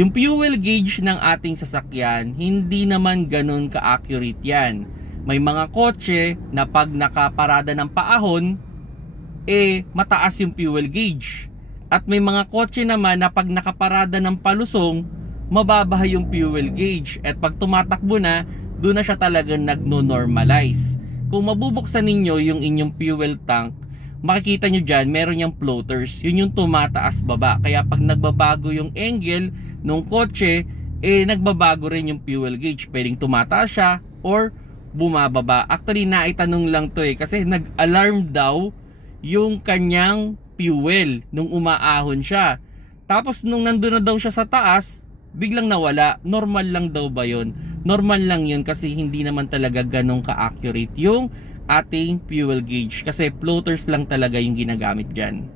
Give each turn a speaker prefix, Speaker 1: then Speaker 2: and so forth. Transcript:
Speaker 1: Yung fuel gauge ng ating sasakyan, hindi naman ganun ka-accurate yan. May mga kotse na pag nakaparada ng paahon, eh mataas yung fuel gauge. At may mga kotse naman na pag nakaparada ng palusong, mababa yung fuel gauge. At pag tumatakbo na, doon na siya talagang nagno-normalize. Kung mabubuksan ninyo yung inyong fuel tank, makikita nyo dyan, meron yung floaters. Yun yung tumataas baba. Kaya pag nagbabago yung angle ng kotse, eh nagbabago rin yung fuel gauge. Pwedeng tumataas siya or bumababa. Actually, naitanong lang to eh. Kasi nag-alarm daw yung kanyang fuel nung umaahon siya. Tapos nung nandun na daw siya sa taas, biglang nawala. Normal lang daw ba yun? Normal lang yun kasi hindi naman talaga ganun ka-accurate yung ating fuel gauge. Kasi floaters lang talaga yung ginagamit dyan.